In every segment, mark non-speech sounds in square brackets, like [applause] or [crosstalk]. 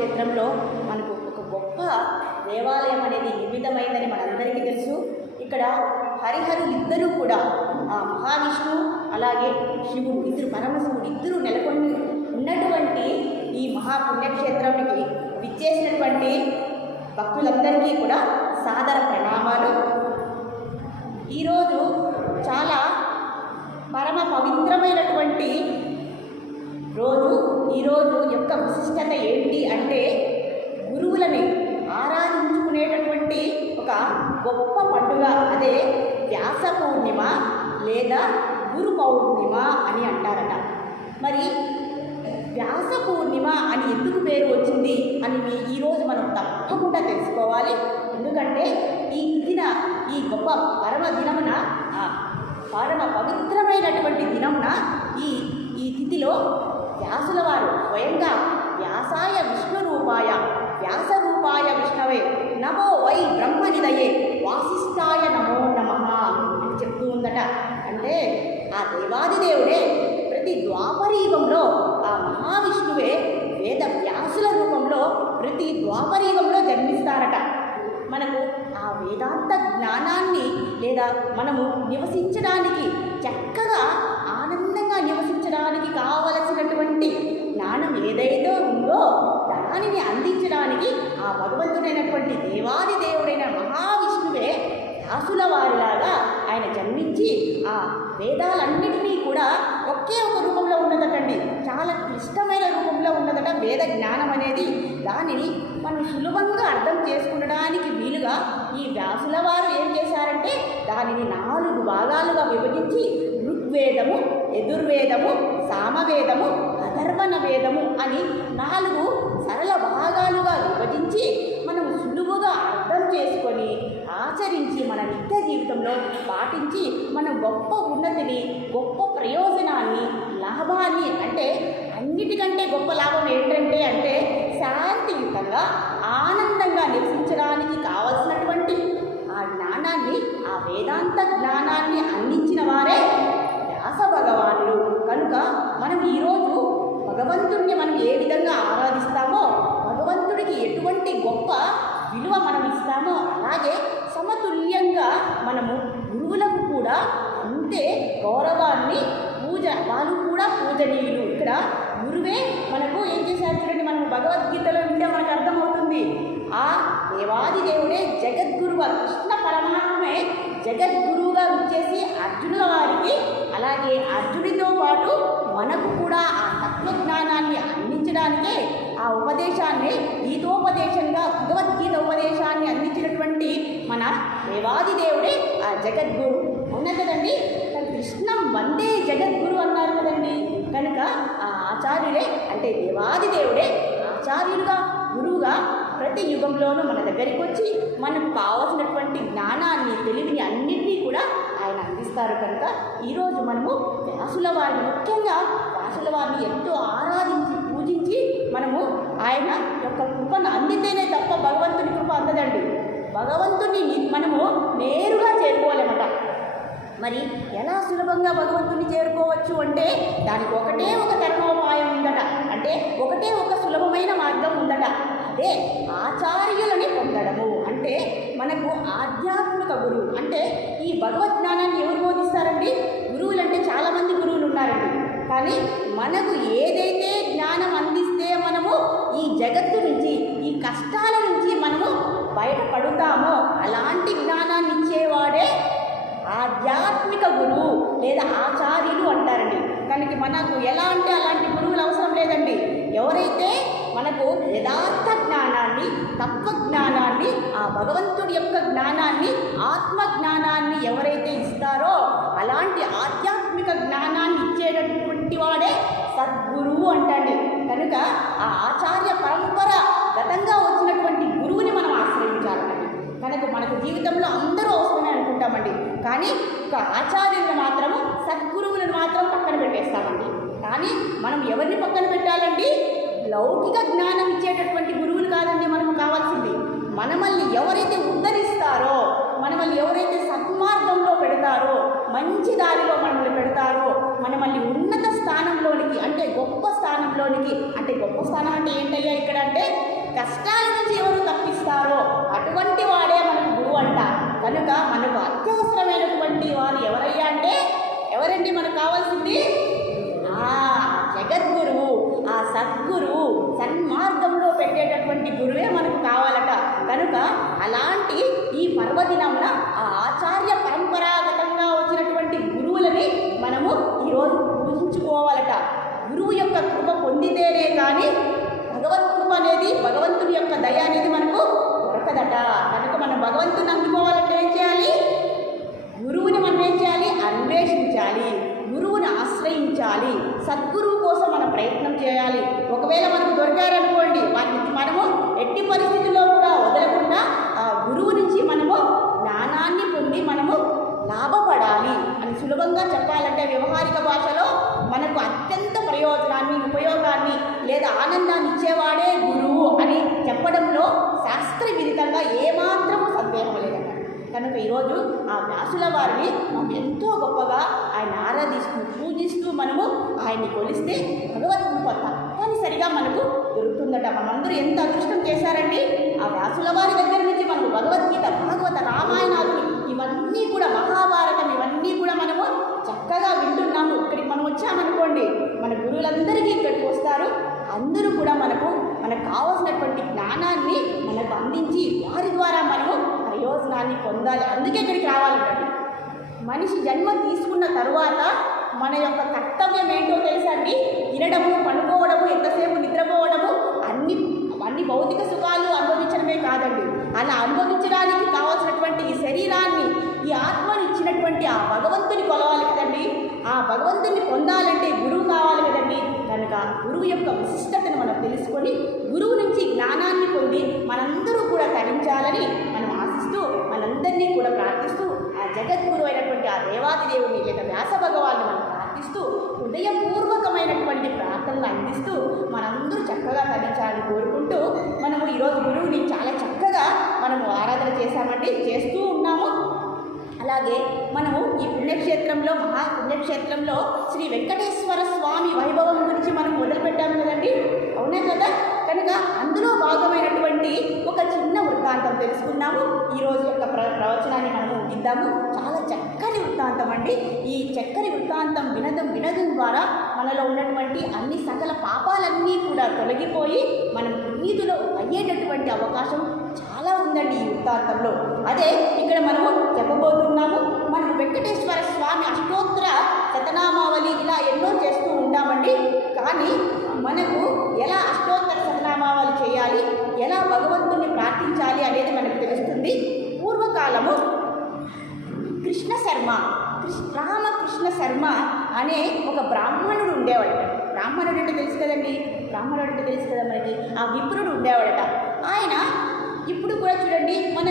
క్షేత్రంలో మనకు ఒక గొప్ప దేవాలయం అనేది నిర్మితమైందని మనందరికీ తెలుసు. ఇక్కడ హరిహరు ఇద్దరూ కూడా ఆ మహావిష్ణువు అలాగే శివుడు ఇద్దరు పరమశివుడు ఇద్దరు నెలకొని ఉన్నటువంటి ఈ మహాపుణ్యక్షేత్రానికి విచ్చేసినటువంటి భక్తులందరికీ కూడా సాదర ప్రణామాలు. ఈరోజు చాలా పరమ పవిత్రమైనటువంటి రోజు ఈరోజు యొక్క విశిష్టత ఏంటి అంటే గురువులని ఆరాధించుకునేటటువంటి ఒక గొప్ప పండుగ. అదే వ్యాస పౌర్ణిమ లేదా గురు పౌర్ణిమ అని అంటారట. మరి వ్యాస పూర్ణిమ అని ఎందుకు పేరు వచ్చింది అని మీ ఈరోజు మనం తప్పకుండా తెలుసుకోవాలి. ఎందుకంటే ఈ దిన ఈ గొప్ప పరమ దినమున పరమ పవిత్రమైనటువంటి దినమున ఈ ఈ తిథిలో వ్యాసుల వారు స్వయంగా వ్యాసాయ విష్ణు రూపాయ వ్యాస రూపాయ విష్ణవే నమో వై బ్రహ్మనిదయే వాసిష్ఠాయ నమో నమ అని చెప్తూ ఉందట. అంటే ఆ దేవాదిదేవుడే ప్రతి ద్వాపరయుగంలో ఆ మహావిష్ణువే వేద వ్యాసుల రూపంలో ప్రతి ద్వాపరయుగంలో జన్మిస్తారట. మనకు ఆ వేదాంత జ్ఞానాన్ని లేదా మనము నివసించడానికి చక్కగా అందించడానికి కావలసినటువంటి జ్ఞానం ఏదైతే ఉందో దానిని అందించడానికి ఆ భగవంతుడైనటువంటి దేవాది దేవుడైన మహావిష్ణువే దాసుల వారిలాగా ఆయన జన్మించి ఆ వేదాలన్నిటినీ కూడా ఒకే ఒక రూపంలో ఉన్నదటండి. చాలా క్లిష్టమైన రూపంలో ఉన్నదట వేద జ్ఞానం అనేది. దానిని మనం సులభంగా అర్థం చేసుకునడానికి వీలుగా ఈ వ్యాసుల వారు ఏం చేశారంటే దానిని నాలుగు భాగాలుగా విభజించి ఋగ్వేదము యజుర్వేదము సామవేదము అధర్వణ వేదము అని నాలుగు సరళ భాగాలుగా విభజించి మనం సులువుగా అర్థం చేసుకొని ఆచరించి మన నిత్య జీవితంలో పాటించి మన గొప్ప ఉన్నతిని గొప్ప ప్రయోజనాన్ని లాభాన్ని అంటే అన్నిటికంటే గొప్ప లాభం ఏంటంటే అంటే శాంతియుతంగా ఆనందంగా నివసించడానికి కావలసినటువంటి ఆ జ్ఞానాన్ని ఆ వేదాంత జ్ఞానాన్ని అందించిన వారే వ్యాస భగవానుడు కనుక మనం ఈరోజు భగవంతుణ్ణి మనం ఏ విధంగా ఆరాధిస్తామో భగవంతుడికి ఎటువంటి గొప్ప విలువ మనం ఇస్తామో అలాగే సమతుల్యంగా మనము గురువులకు కూడా అంతే గౌరవాన్ని పూజ వాళ్ళు కూడా పూజనీయులు. ఇక్కడ గురువే మనకు ఏం చేశారు చూడండి మనం భగవద్గీతలో ఉంటే మనకు అర్థమవుతుంది. ఆ దేవాది దేవుడే జగద్గురువ కృష్ణ పరమాత్మే జగద్గురువుగా విచ్చేసి అర్జునుల వారికి అలాగే అర్జునితో పాటు మనకు కూడా ఆ తత్వజ్ఞానాన్ని అందించడానికే ఆ ఉపదేశాన్ని గీతోపదేశంగా భగవద్గీత ఉపదేశాన్ని అందించినటువంటి మన దేవాది దేవుడే ఆ జగద్గురు. అవునా కదండి? కృష్ణం వందే జగద్గురు అన్నారు కదండి. కనుక ఆ ఆచార్యుడే అంటే దేవాది దేవుడే ఆచార్యులుగా ప్రతి యుగంలోనూ మన దగ్గరికి వచ్చి మనకు కావాల్సినటువంటి జ్ఞానాన్ని తెలివిని అన్నింటినీ కూడా ఆయన అందిస్తారు కనుక ఈరోజు మనము వ్యాసుల వారిని ముఖ్యంగా వ్యాసుల వారిని ఎంతో ఆరాధించి పూజించి మనము ఆయన యొక్క కృపను అందితేనే తప్ప భగవంతుని కృప అందదండి. భగవంతుని మనము నేరుగా చేరుకోలేమట మరి ఎలా సులభంగా భగవంతుని చేరుకోవచ్చు అంటే దానికి ఒకటే ఒక ధర్మోపాయం ఉందట. అంటే ఒకటే ఒక సులభమైన మార్గం ఉందట. అదే ఆచార్యులని పొందడము. అంటే మనకు ఆధ్యాత్మిక గురువు. అంటే ఈ భగవద్ జ్ఞానాన్ని ఎవరు బోధిస్తారండి? గురువులు అంటే చాలామంది గురువులు ఉన్నారండి కానీ మనకు ఏదైతే జ్ఞానం అందిస్తే మనము ఈ జగత్తు నుంచి ఈ కష్టాల నుంచి మనము బయటపడుతామో అలాంటి జ్ఞానాన్ని ఇచ్చేవాడే ఆధ్యాత్మిక గురువు లేదా ఆచార్యులు అంటారండి. కనుక మనకు ఎలా అంటే అలాంటి గురువులు అవసరం లేదండి. ఎవరైతే మనకు యథార్థ జ్ఞానాన్ని తత్వజ్ఞానాన్ని ఆ భగవంతుడి యొక్క జ్ఞానాన్ని ఆత్మ జ్ఞానాన్ని ఎవరైతే ఇస్తారో అలాంటి ఆధ్యాత్మిక జ్ఞానాన్ని ఇచ్చేటటువంటి వాడే సద్గురువు అంటండి. కనుక ఆ ఆచార్య పరంపర గతంగా వచ్చినటువంటి గురువుని మనం ఆశ్రయించాలండి. కనుక మనకు జీవితంలో అందరూ అవసరమే అనుకుంటామండి. కానీ ఒక ఆచార్యులను మాత్రము సద్గురువులను మాత్రం పక్కన పెట్టేస్తామండి. కానీ మనం ఎవరిని పక్కన పెట్టాలండి? లౌకిక జ్ఞానం ఇచ్చేటటువంటి గురువులు కాదండి మనకు కావాల్సింది. మనమల్ని ఎవరైతే ఉద్ధరిస్తారో మనమల్ని ఎవరైతే సన్మార్గంలో పెడతారో మంచి దారిలో మనల్ని పెడతారో మనమల్ని ఉన్నత స్థానంలోనికి అంటే గొప్ప స్థానంలోనికి అంటే గొప్ప స్థానం అంటే ఏంటయ్యా ఇక్కడ అంటే కష్టాల నుంచి ఎవరు తప్పిస్తారో అటువంటి వాడే మనకు గురువు అంట. కనుక మనకు అత్యవసరమైనటువంటి వారు ఎవరయ్యా అంటే ఎవరండి మనకు కావాల్సింది? జగద్గురువు. ఆ సద్గురువు సన్మార్గంలో పెట్టేటటువంటి గురువే మనకు కావాలట. కనుక అలాంటి ఈ పర్వదినమున ఆ ఆచార్య పరంపరాగతంగా వచ్చినటువంటి గురువులని మనము ఈరోజు పూజించుకోవాలట. గురువు యొక్క కృప పొందితేనే కానీ భగవత్ కృప అనేది భగవంతుని యొక్క దయ అనేది మనకు దొరకదట. కనుక మనం భగవంతుని అందుకోవాలంటే ఏం చేయాలి? గురువుని మనం ఏం చేయాలి? అన్వేషించాలి. గురువుని ఆశ్రయించాలి. సద్గురువు కోసం మనం ప్రయత్నం చేయాలి ఒకవేళ మనకు దొరికారనుకోండి వారిని మనము ఎట్టి పరిస్థితుల్లో కూడా వదలకుండా ఆ గురువు నుంచి మనము జ్ఞానాన్ని పొంది మనము లాభపడాలి అని సులభంగా చెప్పాలంటే వ్యవహారిక భాషలో మనకు అత్యంత ప్రయోజనాన్ని ఉపయోగాన్ని లేదా ఆనందాన్ని ఇచ్చేవాడే గురువు అని చెప్పడంలో శాస్త్ర విదితంగా ఏమాత్రము సందేహం లేదన్నమాట కనుక ఈరోజు ఆ వారిని మనం ఎంతో గొప్పగా ఆయన ఆరాధిస్తూ పూజిస్తూ మనము ఆయన్ని కొలిస్తే భగవద్గీత తప్పనిసరిగా మనకు దొరుకుతుందట. మనందరూ ఎంత అదృష్టం చేశారండి ఆ వ్యాసుల వారి దగ్గర నుంచి మనకు భగవద్గీత భాగవత రామాయణాలు ఇవన్నీ కూడా మహాభారతం ఇవన్నీ కూడా మనము చక్కగా వింటున్నాము. ఇక్కడికి మనం వచ్చామనుకోండి మన గురువులందరికీ ఇక్కడికి వస్తారు. అందరూ కూడా మనకు మనకు కావాల్సినటువంటి జ్ఞానాన్ని మనకు అందించి వారి ద్వారా పొందాలి. అందుకే ఇక్కడికి రావాలి మనిషి జన్మ తీసుకున్న తర్వాత మన యొక్క కర్తవ్యం ఏంటో తెలుసా అండి? తినడము పడుకోవడము ఎంతసేపు నిద్రపోవడము అన్ని అన్ని భౌతిక సుఖాలు అనుభవించడమే కాదండి. అలా అనుభవించడానికి కావాల్సినటువంటి ఈ శరీరాన్ని ఈ ఆత్మని ఇచ్చినటువంటి ఆ భగవంతుని కొలవాలి కదండి. ఆ భగవంతుని పొందాలంటే గురువు కావాలి కదండి. కనుక గురువు యొక్క విశిష్టతను మనం తెలుసుకొని గురువు నుంచి జ్ఞానాన్ని పొంది మనందరూ కూడా తరించాలని అందరినీ కూడా ప్రార్థిస్తూ ఆ జగద్గురు అయినటువంటి ఆ దేవాదిదేవుని లేదా వ్యాస భగవాన్ని మనం ప్రార్థిస్తూ హృదయపూర్వకమైనటువంటి ప్రార్థనలు అందిస్తూ మనందరూ చక్కగా తరించాలని కోరుకుంటూ మనము ఈరోజు గురువుని చాలా చక్కగా మనము ఆరాధన చేశామండి చేస్తూ ఉన్నాము. అలాగే మనము ఈ పుణ్యక్షేత్రంలో మహా పుణ్యక్షేత్రంలో శ్రీ వెంకటేశ్వర స్వామి వైభవం గురించి మనం మొదలుపెట్టాము కదండి? అవునా కదా? కనుక అందులో భాగమైనటువంటి ఒక చిన్న వృత్తాంతం తెలుసుకున్నాము ఈ రోజు యొక్క ప్ర ప్రవచనాన్ని మనము ముగిద్దాము చాలా చక్కని వృత్తాంతం అండి. ఈ చక్కని వృత్తాంతం వినదం వినదం ద్వారా మనలో ఉన్నటువంటి అన్ని సకల పాపాలన్నీ కూడా తొలగిపోయి మనం పునీతులు అయ్యేటటువంటి అవకాశం చాలా ఉందండి ఈ వృత్తాంతంలో. అదే ఇక్కడ మనము చెప్పబోతున్నాము. మనం వెంకటేశ్వర స్వామి అష్టోత్తర శతనామావళి ఇలా ఎన్నో చేస్తూ ఉంటామండి. కానీ మనకు ఎలా అష్టోత్తర ప్రాణాయామాలు చేయాలి ఎలా భగవంతుని ప్రార్థించాలి అనేది మనకు తెలుస్తుంది. పూర్వకాలము కృష్ణ శర్మ కృష్ణ రామకృష్ణ శర్మ అనే ఒక బ్రాహ్మణుడు ఉండేవాడట. బ్రాహ్మణుడు అంటే తెలుసు కదండి? బ్రాహ్మణుడు అంటే తెలుసు కదా మనకి? ఆ విప్రుడు ఉండేవాడట. ఆయన ఇప్పుడు కూడా చూడండి మన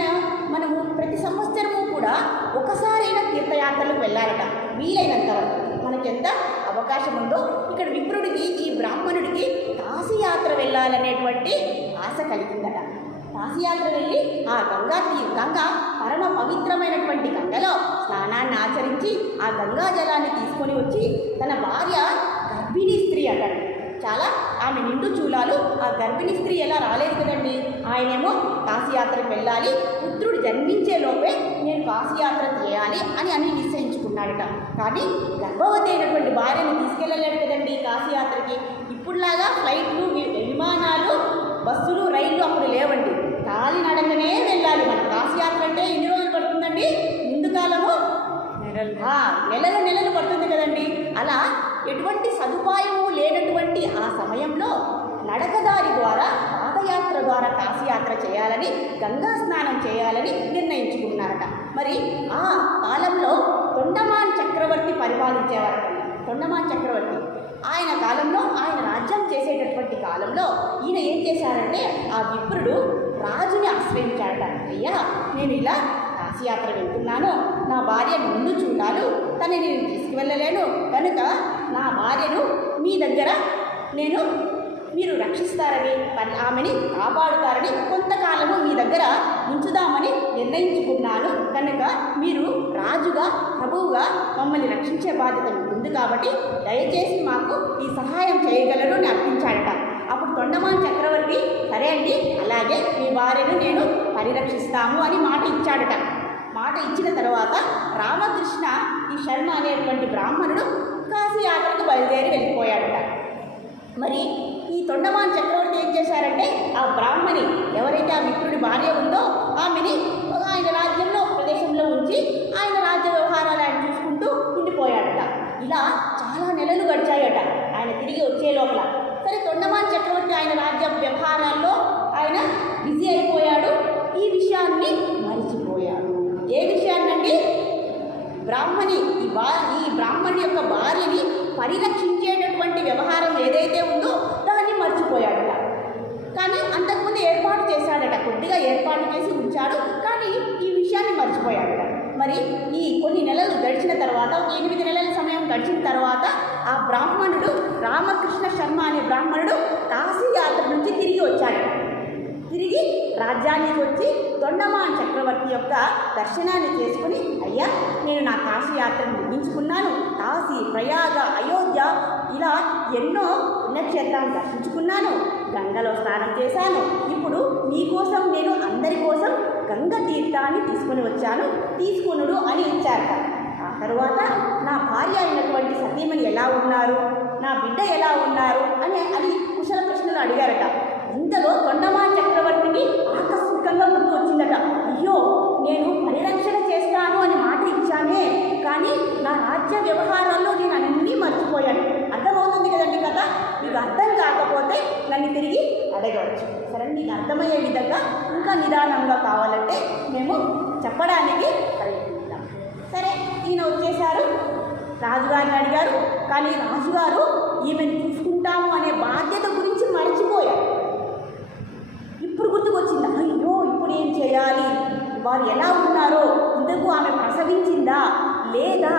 మనము ప్రతి సంవత్సరము కూడా ఒకసారైనా తీర్థయాత్రలకు వెళ్ళాలట. వీలైనంత వరకు. మనకి ఎంత అవకాశం ఉందో ఇక్కడ విప్రుడికి ఈ బ్రాహ్మణుడికి కాశీయాత్ర వెళ్ళాలనేటువంటి ఆశ కలిగిందట. కాశీయాత్ర వెళ్ళి ఆ గంగా తీ గంగా పరమ పవిత్రమైనటువంటి గంగలో స్నానాన్ని ఆచరించి ఆ గంగా జలాన్ని తీసుకొని వచ్చి తన భార్య గర్భిణీ స్త్రీ అంటాడు. చాలా ఆమె నిండు చూలాలు ఆ గర్భిణీ స్త్రీ ఎలా రాలేదు కదండి? ఆయనేమో కాశీయాత్రకు వెళ్ళాలి పుత్రుడు జన్మించే లోపే నేను కాశీయాత్ర చేయాలి అని అని నిశ్చయించుకున్నాడట కానీ గర్భవతి అయినటువంటి భార్యను తీసుకెళ్ళలేడు కదండి కాశీయాత్రకి. ఇప్పుడులాగా ఫ్లైట్లు విమానాలు బస్సులు రైళ్ళు అప్పుడు లేవండి. కాలి నడకనే వెళ్ళాలి. మనం కాశీయాత్ర అంటే ఎన్ని రోజులు పడుతుందండి? ముందు కాలము? నెలలు నెలలు పడుతుంది కదండి. అలా ఎటువంటి సదుపాయము లేనటువంటి ఆ సమయంలో నడకదారి ద్వారా పాదయాత్ర ద్వారా కాశీయాత్ర చేయాలని గంగా స్నానం చేయాలని నిర్ణయించుకున్నారట. మరి ఆ కాలంలో తొండమాన్ చక్రవర్తి పరిపాలించేవారు తొండమాన్ చక్రవర్తి ఆయన కాలంలో ఆయన రాజ్యం చేసేటటువంటి కాలంలో ఈయన ఏం చేశారంటే ఆ విప్రుడు రాజుని ఆశ్రయించాడట. అయ్యా నేను ఇలా కాశీయాత్ర వెళ్తున్నాను. నా భార్య ముందు చూడాలు. తనని నేను తీసుకువెళ్ళలేను. కనుక నా భార్యను మీ దగ్గర నేను మీరు రక్షిస్తారని పని- ఆమెని కాపాడుతారని కొంతకాలము మీ దగ్గర ఉంచుదామని నిర్ణయించుకున్నాను. కనుక మీరు రాజుగా ప్రభువుగా మమ్మల్ని రక్షించే బాధ్యత ఉంది కాబట్టి దయచేసి మాకు ఈ సహాయం చేయగలరు అని అర్థించాడట అప్పుడు తొండమాన్ చక్రవర్తి సరే అండి అలాగే మీ భార్యను నేను పరిరక్షిస్తాము అని మాట ఇచ్చాడట. మాట ఇచ్చిన తర్వాత రామకృష్ణ ఈ శర్మ అనేటువంటి బ్రాహ్మణుడు కాశీ యాత్రకు బయలుదేరి వెళ్ళిపోయాడట. మరి తొండమాన్ చక్రవర్తి ఏం చేశారంటే ఆ బ్రాహ్మణి ఎవరైతే ఆ మిత్రుడి భార్య ఉందో ఆమెని ఆయన రాజ్యంలో ప్రదేశంలో ఉంచి ఆయన రాజ్య వ్యవహారాలు ఆయన చూసుకుంటూ ఉండిపోయాడట. ఇలా చాలా నెలలు గడిచాయట ఆయన తిరిగి వచ్చే లోపల. సరే తొండమాన్ చక్రవర్తి ఆయన రాజ్య వ్యవహారాల్లో ఆయన బిజీ అయిపోయాడు. ఈ విషయాన్ని మరిచిపోయాడు. ఏ విషయాన్నండి? బ్రాహ్మణి ఈ బా ఈ బ్రాహ్మణి యొక్క భార్యని పరిరక్షించేటటువంటి వ్యవహారం ఏదైతే ఉందో దాన్ని మర్చిపోయాడట కానీ అంతకుముందు ఏర్పాటు చేశాడట కొద్దిగా ఏర్పాటు చేసి ఉంచాడు కానీ ఈ విషయాన్ని మర్చిపోయాడట మరి ఈ కొన్ని నెలలు గడిచిన తర్వాత ఒక ఎనిమిది నెలల సమయం గడిచిన తర్వాత ఆ బ్రాహ్మణుడు రామకృష్ణ శర్మ అనే బ్రాహ్మణుడు కాశీ యాత్ర నుంచి తిరిగి వచ్చాడు. తిరిగి రాజ్యానికి వచ్చి తొండమాన్ చక్రవర్తి యొక్క దర్శనాన్ని చేసుకుని అయ్యా నేను నా కాశీ యాత్రను ముగించుకున్నాను. కాశీ ప్రయాగ అయోధ్య ఇలా ఎన్నో పుణ్యక్షేత్రాలను దర్శించుకున్నాను. గంగలో స్నానం చేశాను. ఇప్పుడు నీకోసం నేను అందరి కోసం గంగ తీర్థాన్ని తీసుకుని వచ్చాను. తీసుకునుడు అని ఇచ్చారట. తర్వాత నా భార్య అయినటువంటి సతీమణి ఎలా ఉన్నారు? నా బిడ్డ ఎలా ఉన్నారు? అని అది కుశల ప్రశ్నలు అడిగారట. ఇంతలో తొండమాన్ చక్రవర్తికి ఆకస్మికంగా గుర్తు వచ్చిందట. అయ్యో నేను పరిరక్షణ చేస్తాను అని మాట ఇచ్చానే కానీ నా రాజ్య వ్యవహారాల్లో నేను అన్నీ మర్చిపోయాను. అర్థమవుతుంది కదండి కథ? మీకు అర్థం కాకపోతే నన్ను తిరిగి అడగవచ్చు. సరే మీకు అర్థమయ్యే విధంగా ఇంకా నిదానంగా కావాలంటే మేము చెప్పడానికి ఈయన వచ్చేశారు రాజుగారిని అడిగారు కానీ రాజుగారు ఈమెను చూసుకుంటాము అనే బాధ్యత గురించి మర్చిపోయారు. ఇప్పుడు గుర్తుకొచ్చింది? అయ్యో ఇప్పుడు ఏం చేయాలి? వారు ఎలా ఉన్నారో ఇంతకు ఆమె ప్రసవించిందా లేదా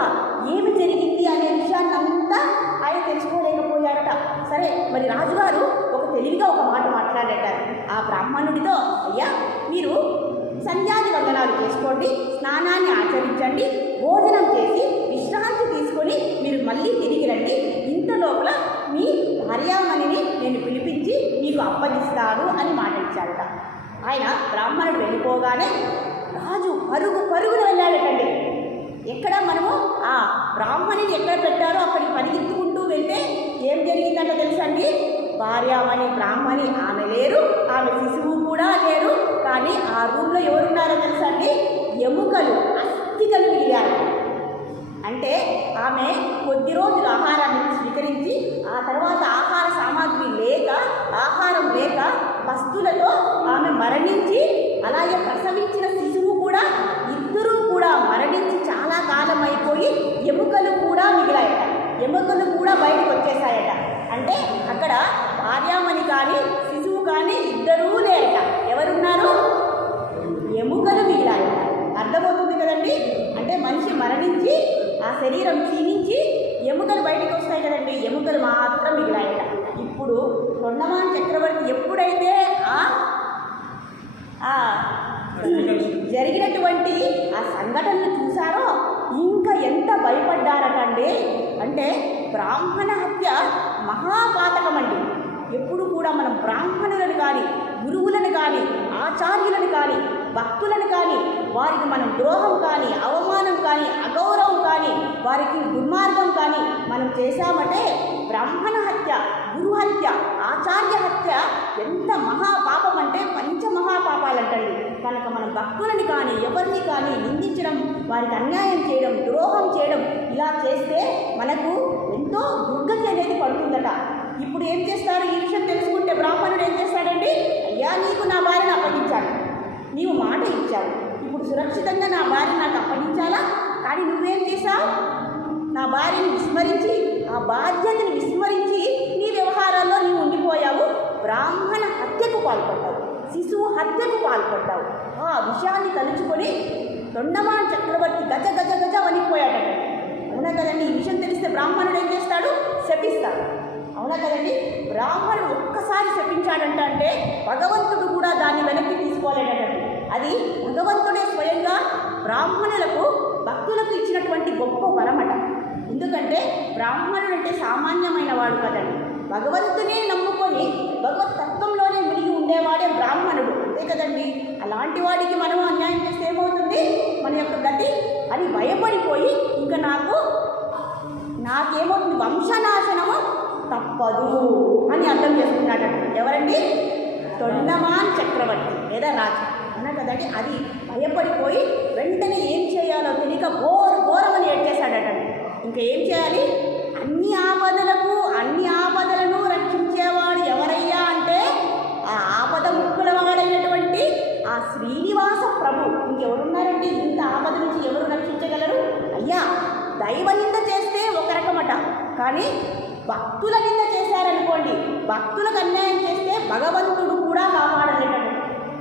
ఏమి జరిగింది అనే విషయాన్ని అంతా ఆయన తెలుసుకోలేకపోయారట. సరే మరి రాజుగారు ఒక తెలివిగా ఒక మాట మాట్లాడేటారు ఆ బ్రాహ్మణుడితో అయ్యా మీరు సంధ్యాది స్నానాలు చేసుకోండి స్నానాన్ని ఆచరించండి భోజనం చేసి విశ్రాంతి తీసుకొని మీరు మళ్ళీ తిరిగి రండి. ఇంత లోపల మీ భార్యామణిని నేను పిలిపించి మీకు అప్పగిస్తాను అని మాట ఇచ్చాడట ఆయన బ్రాహ్మణుడు వెళ్ళిపోగానే రాజు పరుగు పరుగున వెళ్ళాడటండి. ఎక్కడ మనము? ఆ బ్రాహ్మణిని ఎక్కడ పెట్టారో అక్కడికి పరిగెత్తుకుంటూ వెళ్తే ఏం జరిగిందంట తెలుసండి? భార్యామణి బ్రాహ్మణి ఆమె లేరు ఆమె శిశువు కూడా లేరు కానీ ఆ రూమ్లో ఎవరున్నారో తెలుసండి? ఎముకలు అస్థికలు మిగిలారు అంటే ఆమె కొద్ది రోజులు ఆహారాన్ని స్వీకరించి ఆ తర్వాత ఆహార సామాగ్రి లేక ఆహారం లేక పస్తులతో ఆమె మరణించి అలాగే ప్రసవించిన శిశువు కూడా ఇద్దరూ కూడా మరణించి చాలా కాలం అయిపోయి ఎముకలు కూడా మిగిలాయట. ఎముకలు కూడా బయటకు వచ్చేసాయట అంటే అక్కడ భార్యామణి కానీ కానీ ఇద్దరూ లేట ఎవరున్నారు? ఎముకలు మిగిలాయి. అర్థమవుతుంది కదండి? అంటే మనిషి మరణించి ఆ శరీరం క్షీణించి ఎముకలు బయటకు వస్తాయి కదండి. ఎముకలు మాత్రం మిగిలాయట. ఇప్పుడు కొండమాన్ చక్రవర్తి ఎప్పుడైతే ఆ ఆ జరిగినటువంటి ఆ సంఘటనను చూశారో ఇంకా ఎంత భయపడ్డారటండి అంటే బ్రాహ్మణ హత్య మహాపాతకమండి. ఎప్పుడు కూడా మనం బ్రాహ్మణులను కానీ గురువులను కానీ ఆచార్యులను కానీ భక్తులను కానీ వారికి మనం ద్రోహం కానీ అవమానం కానీ అగౌరవం కానీ వారికి దుర్మార్గం కానీ మనం చేశామంటే బ్రాహ్మణ హత్య గురు హత్య ఆచార్య హత్య ఎంత మహాపాపం అంటే పంచ మహాపాపాలంటండి కనుక మనం భక్తులని కానీ ఎవరిని కానీ నిందించడం వారికి అన్యాయం చేయడం ద్రోహం చేయడం ఇలా చేస్తే మనకు ఎంతో దుర్గతి అనేది పడుతుందట. ఇప్పుడు ఏం చేస్తారు? ఈ విషయం తెలుసుకుంటే బ్రాహ్మణుడు ఏం చేస్తాడండి? అయ్యా నీకు నా భార్యను అప్పగించాను నీవు మాట ఇచ్చావు. ఇప్పుడు సురక్షితంగా నా భార్య నాకు అప్పగించాలా? కానీ నువ్వేం చేశావు? నా భార్యని విస్మరించి ఆ బాధ్యతని విస్మరించి నీ వ్యవహారాల్లో నీవు ఉండిపోయావు. బ్రాహ్మణ హత్యకు పాల్పడ్డావు. శిశువు హత్యకు పాల్పడ్డావు. ఆ విషయాన్ని తలుచుకొని తొండమాన్ చక్రవర్తి గజ గజ గజ వణిపోయాడట అవునా కదండి? ఈ విషయం తెలిస్తే బ్రాహ్మణుడు ఏం చేస్తాడు? శపిస్తాడు. అవునా కదండి? బ్రాహ్మణుడు ఒక్కసారి శపించాడంట అంటే భగవంతుడు కూడా దాన్ని వెనక్కి తీసుకోలేడటండి అది భగవంతుడే స్వయంగా బ్రాహ్మణులకు భక్తులకు ఇచ్చినటువంటి గొప్ప వరమట. ఎందుకంటే బ్రాహ్మణుడు అంటే సామాన్యమైన వాడు కదండి. భగవంతునే నమ్ముకొని భగవత్ తత్వంలోనే మునిగి ఉండేవాడే బ్రాహ్మణుడు. అలాంటి వాడికి మనం అన్యాయం చేస్తే ఏమవుతుంది? మన యొక్క గతి అని భయపడిపోయి ఇంకా నాకు నాకేమవుతుంది వంశనాశనము తప్పదు అని అర్థం చేసుకున్నాడట ఎవరండి? తొండమాన్ చక్రవర్తి లేదా రాజు. అన్నా కదండి అది భయపడిపోయి వెంటనే ఏం చేయాలో తెలియక ఘోర ఘోరమని ఏడ్చేశాడట. ఇంకా ఏం చేయాలి? అన్ని ఆపదలకు అన్ని ఆపదలను రక్షించేవాడు ఎవరయ్యా అంటే ఆ ఆపద ముక్కుల వాడైనటువంటి ఆ శ్రీనివాస ప్రభు. ఇంకెవరున్నారండి? ఇంత ఆపద నుంచి ఎవరు రక్షించగలరు? అయ్యా దైవ నింద చేస్తే ఒక రకమట. కానీ భక్తుల కింద చేశారనుకోండి భక్తులకు అన్యాయం చేస్తే భగవంతుడు కూడా కాపాడలేడు.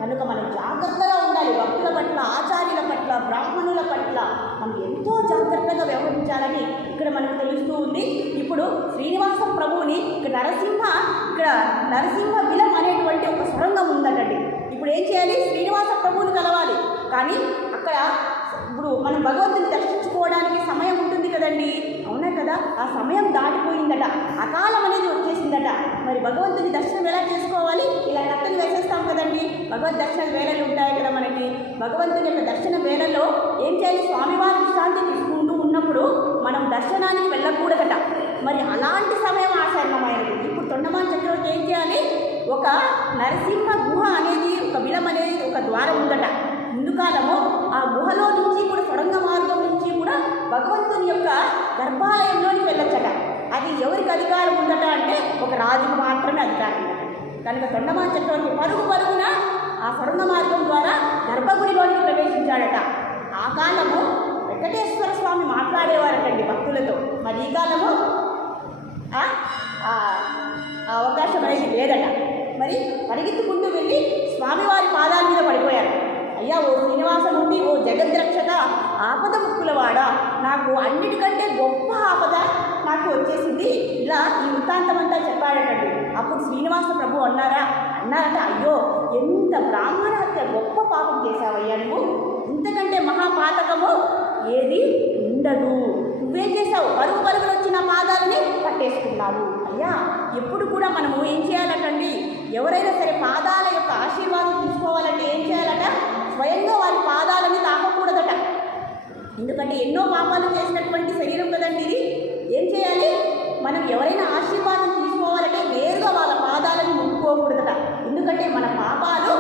కనుక మనం జాగ్రత్తగా ఉండాలి. భక్తుల పట్ల ఆచార్యుల పట్ల బ్రాహ్మణుల పట్ల మనం ఎంతో జాగ్రత్తగా వ్యవహరించాలని ఇక్కడ మనకు తెలుస్తూ ఉంది. ఇప్పుడు శ్రీనివాస ప్రభువుని ఇక్కడ నరసింహ ఇక్కడ నరసింహ విలం అనేటువంటి ఒక సొరంగం ఉందటండి. ఇప్పుడు ఏం చేయాలి? శ్రీనివాస ప్రభువుని కలవాలి. కానీ అక్కడ ఇప్పుడు మనం భగవంతుని దర్శించుకోవడానికి సమయం ఉంటుంది కదండి. అవునా కదా ఆ సమయం దాటిపోయిందట. అకాలం అనేది వచ్చేసిందట. మరి భగవంతుని దర్శనం ఎలా చేసుకోవాలి? ఇలా కట్టలు వేసేస్తాం కదండి. భగవద్ దర్శన వేళలు ఉంటాయి కదా మనకి. భగవంతుని యొక్క దర్శన వేళల్లో ఏం చేయాలి? స్వామివారి విశ్రాంతి తీసుకుంటూ ఉన్నప్పుడు మనం దర్శనానికి వెళ్ళకూడదట. మరి అలాంటి సమయం ఆసన్నమైనది ఇప్పుడు తొండమాన చక్రవర్తి ఏం చేయాలి? ఒక నరసింహ గుహ అనేది ఒక విలం అనేది ఒక ద్వారం ఉందట. ముందుకాలము ఆ గుహలో నుంచి కూడా సొరంగం భగవంతుని యొక్క గర్భాలయంలోకి వెళ్ళొచ్చట. అది ఎవరికి అధికారం ఉందట అంటే ఒక రాజుకు మాత్రమే అధికారం కనుక తొండమా చక్రవర్తి పరుగు పరుగున ఆ సొరంగ మార్గం ద్వారా గర్భగుడిలోనికి ప్రవేశించాడట. ఆ కాలము వెంకటేశ్వర స్వామి మాట్లాడేవారటండి భక్తులతో. మరి ఈ కాలము ఆ ఆ అవకాశం అనేది లేదట. మరి పరిగెత్తుకుంటూ వెళ్ళి స్వామివారి పాదాల మీద పడిపోయారు. అయ్యా ఓ శ్రీనివాసమూర్తి ఓ జగద్రక్షక ఆపద ముక్కులవాడా. నాకు అన్నిటికంటే గొప్ప ఆపద నాకు వచ్చేసింది. ఇలా ఈ వృత్తాంతమంతా చెప్పాడటండి. అప్పుడు శ్రీనివాస ప్రభు అన్నారా అన్నారట అయ్యో ఎంత బ్రాహ్మణహత్య గొప్ప పాపం చేశావయ్యా నువ్వు? ఇంతకంటే మహాపాతకము ఏది ఉండదు. నువ్వేం చేసావు పరుగు పరుగులు వచ్చిన పాదాలని పట్టేసుకున్నావు. అయ్యా ఎప్పుడు కూడా మనము ఏం చేయాలటండి? ఎవరైనా సరే పాదాల యొక్క ఆశీర్వాదం స్వయంగా వారి పాదాలని తాకకూడదట ఎందుకంటే ఎన్నో పాపాలు చేసినటువంటి శరీరం కదండి ఇది. ఏం చేయాలి? మనం ఎవరైనా ఆశీర్వాదం తీసుకోవాలంటే నేరుగా వాళ్ళ పాదాలను ముట్టుకోకూడదట. ఎందుకంటే మన పాపాలు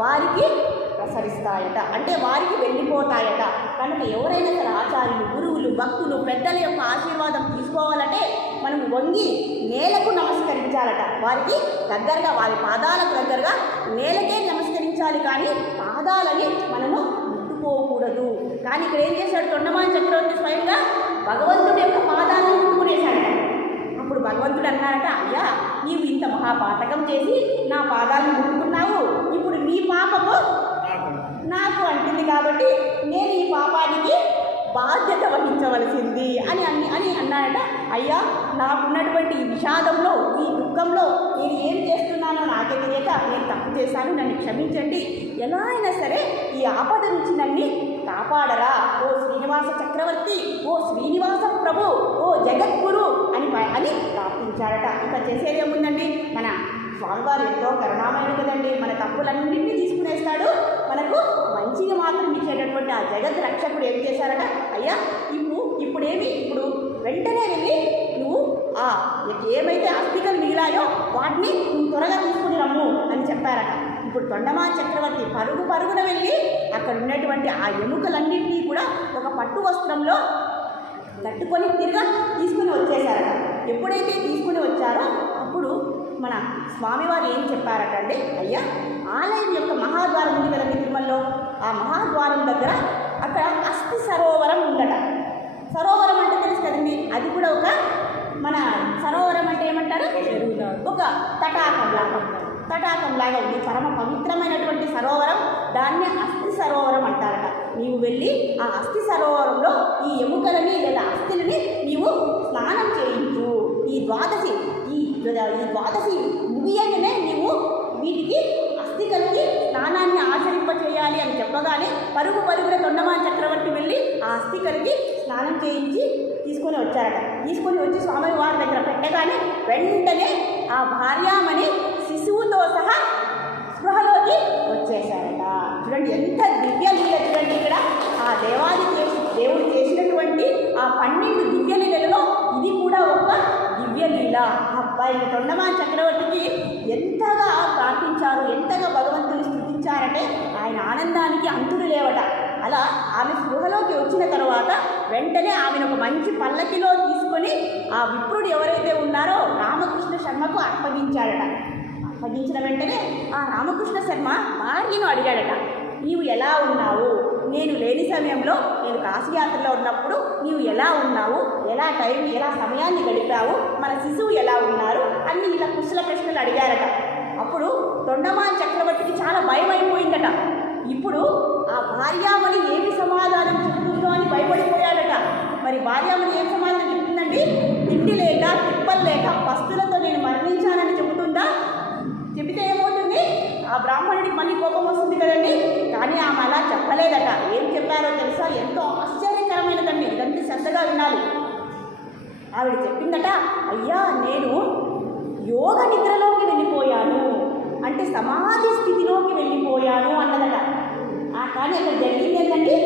వారికి ప్రసరిస్తాయట. అంటే వారికి వెళ్ళిపోతాయట. కనుక ఎవరైనా సరే ఆచార్యులు గురువులు భక్తులు పెద్దల యొక్క ఆశీర్వాదం తీసుకోవాలంటే మనం వంగి నేలకు నమస్కరించాలట. వారికి దగ్గరగా వారి పాదాలకు దగ్గరగా నేలకే నమస్కరించాలి కానీ పాదాలని మనము ముట్టుకోకూడదు. కానీ ఇక్కడ ఏం చేశాడు తొండమాన్ చక్రవర్తి స్వయంగా భగవంతుడి యొక్క పాదాలను ముట్టుకునేశాడట. అప్పుడు భగవంతుడు అన్నారట అయ్యా నీవు ఇంత మహాపాతకం చేసి నా పాదాలను ముట్టుకున్నావు. ఇప్పుడు నీ పాపము నాకు అంటుంది కాబట్టి నేను ఈ పాపానికి బాధ్యత వహించవలసింది అని అని అని అన్నాడట అయ్యా నాకున్నటువంటి ఈ విషాదంలో ఈ దుఃఖంలో నేను ఏం చేస్తున్నానో నాకే తెలియక నేను తప్పు చేశాను. నన్ను క్షమించండి. ఎలా అయినా సరే ఈ ఆపద నుంచి నన్ను కాపాడరా. ఓ శ్రీనివాస చక్రవర్తి ఓ శ్రీనివాస ప్రభు ఓ జగద్గురు అని అని ప్రార్థించాడట ఇంకా చేసేది ఏముందండి? మన స్వామివారు ఎంతో కరుణామయుడు కదండి. మన తప్పులన్నీ ఇచ్చేటటువంటి ఆ జగత్ రక్షకుడు ఏం చేశారట? అయ్యా ఇప్పుడు ఇప్పుడేమి? ఇప్పుడు వెంటనే వెళ్ళి నువ్వు ఆ ఏమైతే అస్థికలు మిగిలాయో వాటిని నువ్వు త్వరగా తీసుకుని రమ్ము అని చెప్పారట. ఇప్పుడు తొండమా చక్రవర్తి పరుగు పరుగున వెళ్ళి అక్కడ ఉన్నటువంటి ఆ ఎముకలన్నింటినీ కూడా ఒక పట్టు వస్త్రంలో కట్టుకొని తిరిగా తీసుకుని వచ్చేసారట ఎప్పుడైతే తీసుకుని వచ్చారో అప్పుడు మన స్వామివారు ఏం చెప్పారట అండి అయ్యా ఆలయం యొక్క మహాద్వారం ఉంది కదండి తిరుమలలో? ఆ మహాద్వారం దగ్గర అక్కడ అస్థి సరోవరం ఉందట. సరోవరం అంటే తెలుసు కదండి అది కూడా ఒక మన సరోవరం అంటే ఏమంటారు? ఒక తటాకం లాగా తటాకం లాగా ఉంది. పరమ పవిత్రమైనటువంటి సరోవరం దాన్ని అస్థి సరోవరం అంటారట. నీవు వెళ్ళి ఆ అస్థి సరోవరంలో ఈ ఎముకలని లేదా అస్థిలని నీవు స్నానం చేయించు. ఈ ద్వాదశి ఈ ఈ ద్వాదశి ముగియగానే నీవు వీటికి అస్థికలకి జ్ఞానాన్ని ఆచరింపచేయాలి అని చెప్పగానే పరుగు పరుగున తొండమాన్ చక్రవర్తి వెళ్ళి ఆ అస్థికరికి స్నానం చేయించి తీసుకొని వచ్చారట. తీసుకొని వచ్చి స్వామి వారి దగ్గర పెట్టగానే వెంటనే ఆ భార్యామణి శిశువుతో సహా స్పృహలోకి వచ్చేశారట. చూడండి ఎంత దివ్య లీల చూడండి ఇక్కడ. ఆ దేవాది చేసి దేవుడు చేసినటువంటి ఆ పన్నెండు దివ్య లీలలో ఇది కూడా ఒక దివ్య లీల అబ్బాయి తొండమాన్ చక్రవర్తికి ఎంతగా ప్రార్థించారు ఎంతగా స్థుతించారంటే ఆయన ఆనందానికి అంతులు లేవట. అలా ఆమె స్పృహలోకి వచ్చిన తర్వాత వెంటనే ఆమెను ఒక మంచి పల్లకిలో తీసుకొని ఆ విప్రుడు ఎవరైతే ఉన్నారో రామకృష్ణ శర్మకు అప్పగించాడట. అప్పగించిన వెంటనే ఆ రామకృష్ణ శర్మ భార్యను అడిగాడట. నీవు ఎలా ఉన్నావు? నేను లేని సమయంలో నేను కాశీయాత్రలో ఉన్నప్పుడు నీవు ఎలా ఉన్నావు? ఎలా టైం ఎలా సమయాన్ని గడిపావు? మన శిశువు ఎలా ఉన్నారు? అన్ని ఇలా కుశల ప్రశ్నలు అడిగారట. అప్పుడు తొండమాన్ చక్రవర్తికి చాలా భయం అయిపోయిందట ఇప్పుడు ఆ భార్యామణి ఏమి సమాధానం చెబుతుందో అని భయపడిపోయాడట. మరి భార్యామణి ఏం సమాధానం చెప్తుందండి? తిండి లేక తిప్పలు లేక పస్తులతో నేను మరణించానని చెబుతుందా? చెబితే ఏమవుతుంది? ఆ బ్రాహ్మణుడికి మళ్ళీ కోపం వస్తుంది కదండి. కానీ ఆమె అలా చెప్పలేదట. ఏం చెప్పారో తెలుసా? ఎంతో ఆశ్చర్యకరమైనదండి. ఇదంతా శ్రద్ధగా వినాలి. ఆవిడ చెప్పిందట అయ్యా నేను యోగని నిద్రలోకి వెళ్ళిపోయాను అంటే సమాధి స్థితిలోకి వెళ్ళిపోయాను అన్నదట. ఆ కానీ అక్కడ జరిగింది ఏంటంటే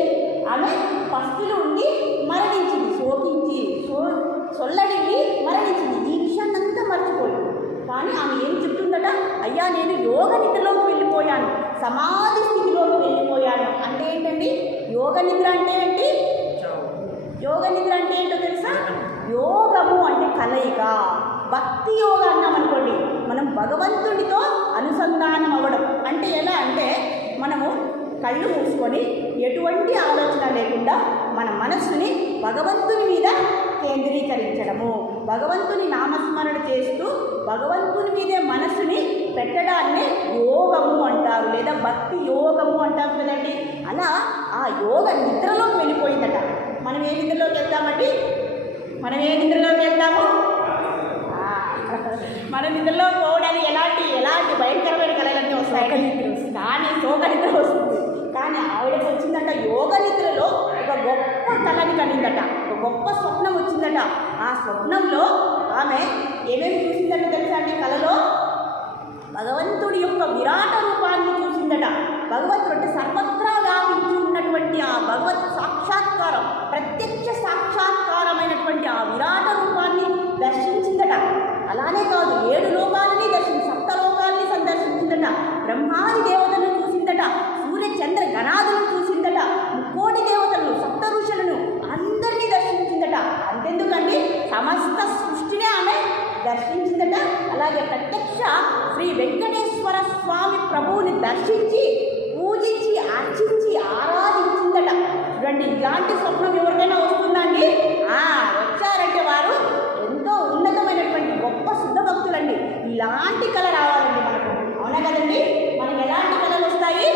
ఆమె పస్తులు ఉండి మరణించింది శోకించి సో సొల్లడింది మరణించింది. ఈ విషయాన్ని అంతా మర్చిపోయింది కానీ ఆమె ఏం చెప్తుందట? అయ్యా నేను యోగ నిద్రలోకి వెళ్ళిపోయాను. సమాధి స్థితిలోకి వెళ్ళిపోయాను. అంటే ఏంటండి? యోగ నిద్ర అంటే ఏంటి? యోగ నిద్ర అంటే ఏంటో తెలుసా? యోగము అంటే కలయిక. భక్తి యోగ అన్నాం అనుకోండి మనం భగవంతుడితో అనుసంధానం అవ్వడం. అంటే ఎలా అంటే మనము కళ్ళు మూసుకొని ఎటువంటి ఆలోచన లేకుండా మన మనస్సుని భగవంతుని మీద కేంద్రీకరించడము. భగవంతుని నామస్మరణ చేస్తూ భగవంతుని మీదే మనస్సుని పెట్టడాన్నే యోగము అంటారు లేదా భక్తి యోగము అంటారు కదండి. అలా ఆ యోగ నిద్రలోకి వెళ్ళిపోయిందట. మనం ఏ నిద్రలోకి వెళ్తామండి? మనం ఏ నిద్రలోకి వెళ్తాము? [laughs] మన నిద్రలో పోవడానికి ఎలాంటి భయంకరమైన కళలన్నీ వస్తాయి. కానీ శోక నిద్ర వస్తుంది. కానీ ఆవిడకి వచ్చిందంట యోగ నిద్రలో ఒక గొప్ప కళని కనిందట. ఒక గొప్ప స్వప్నం వచ్చిందట. ఆ స్వప్నంలో ఆమె ఏమేమి చూసిందంటే తెలుసా అండి? కళలో భగవంతుడి యొక్క విరాట రూపాన్ని చూసిందట. భగవంతుడు అంటే సర్వత్రా వ్యాపించి ఉన్నటువంటి ఆ భగవత్ సాక్షాత్కారం ప్రత్యక్ష సాక్షాత్కారమైనటువంటి ఆ విరాట రూపాన్ని దర్శించిందట. అలానే కాదు ఏడు లోకాలని దర్శించి సప్త లోకాలని సందర్శించిందట బ్రహ్మాది దేవతలను చూసిందట సూర్య చంద్ర గణాదులను చూసిందట ముక్కోటి దేవతలను సప్త ఋషులను అందరినీ దర్శించిందట. అంతెందుకండి? సమస్త సృష్టినే ఆమె దర్శించిందట. అలాగే ప్రత్యక్ష శ్రీ వెంకటేశ్వర స్వామి ప్రభువుని దర్శించి పూజించి అర్చించి ఆరాధించిందట. చూడండి ఇలాంటి స్వప్నం ఎవరికైనా వస్తుందండి ఆ, వచ్చారంటే వారు ఎంతో ఉన్నతమైనటువంటి గొప్ప శుద్ధ భక్తులండి ఇలాంటి కళ రావాలండి మనకు అవునా కదండి మనకి ఎలాంటి కళలు వస్తాయి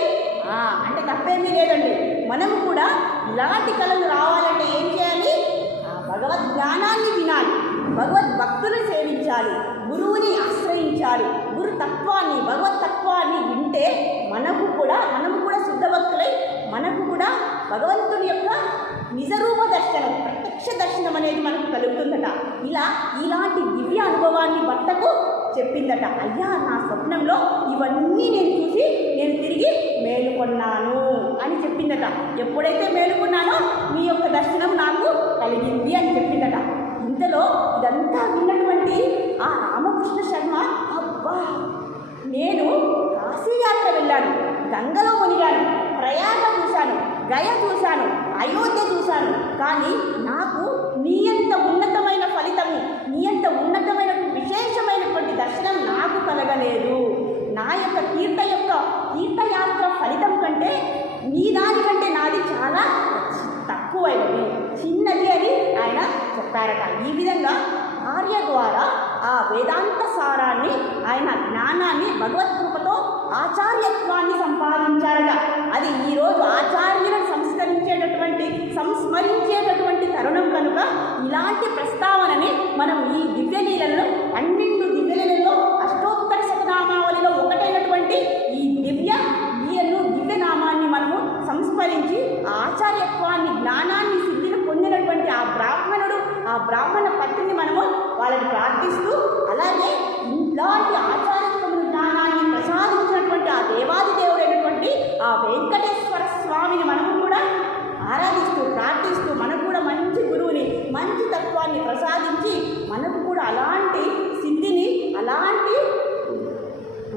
ఆ, అంటే తప్పేమీ లేదండి మనం కూడా ఇలాంటి కళలు రావాలంటే ఏం చేయాలి? ఆ భగవద్ జ్ఞానాన్ని వినాలి. భగవద్ భక్తులు సేవించాలి. గురువుని ఆశ్రయించాలి. గురు తత్వాన్ని భగవత్ తత్వాన్ని వింటే మనకు కూడా మనము కూడా శుద్ధ భక్తులై మనకు కూడా భగవంతుని యొక్క నిజరూప దర్శనం ప్రత్యక్ష దర్శనం అనేది మనకు కలుగుతుందట. ఇలా ఇలాంటి దివ్య అనుభవాన్ని భక్తకు చెప్పిందట అయ్యా నా స్వప్నంలో ఇవన్నీ నేను చూసి నేను తిరిగి మేలుకొన్నాను అని చెప్పిందట. ఎప్పుడైతే మేలుకున్నానో మీ యొక్క దర్శనం నాకు కలిగింది అని చెప్పిందట. ఇంతలో ఇదంతా విన్నటువంటి ఆ రామకృష్ణ శర్మ అబ్బా నేను కాశీయాత్ర వెళ్ళాను గంగలో మునిగాను ప్రయాగ చూశాను గయ చూశాను అయోధ్య చూశాను కానీ నాకు నీ అంత ఉన్నతమైన ఫలితము నీ అంత ఉన్నతమైన విశేషమైనటువంటి దర్శనం జరగలేదు. నా యొక్క తీర్థ యొక్క తీర్థయాత్ర ఫలితం కంటే నీ దానికంటే నాది చాలా తక్కువైనది చిన్నది అని ఆయన చెప్పారట. ఈ విధంగా ఆర్య ద్వారా ఆ వేదాంత సారాన్ని ఆయన జ్ఞానాన్ని భగవత్కృపతో ఆచార్యత్వాన్ని సంపాదించారట. అది ఈరోజు ఆచార్యులను సంస్కరించేటటువంటి సంస్మరించేటటువంటి తరుణం కనుక ఇలాంటి ప్రస్తావనని మనం ఈ దివ్యలీలను అన్ని ఆ బ్రాహ్మణ పత్రిని మనము వాళ్ళని ప్రార్థిస్తూ అలాగే ఇలాంటి ఆధ్యాత్మికమైన జ్ఞానాన్ని ప్రసాదించినటువంటి ఆ దేవాది దేవుడైనటువంటి ఆ వెంకటేశ్వర స్వామిని మనము కూడా ఆరాధిస్తూ ప్రార్థిస్తూ మనకు కూడా మంచి గురువుని మంచి తత్వాన్ని ప్రసాదించి మనకు కూడా అలాంటి సిద్ధిని అలాంటి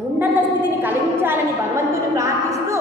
ఉన్నత స్థితిని కలిగించాలని భగవంతుని ప్రార్థిస్తూ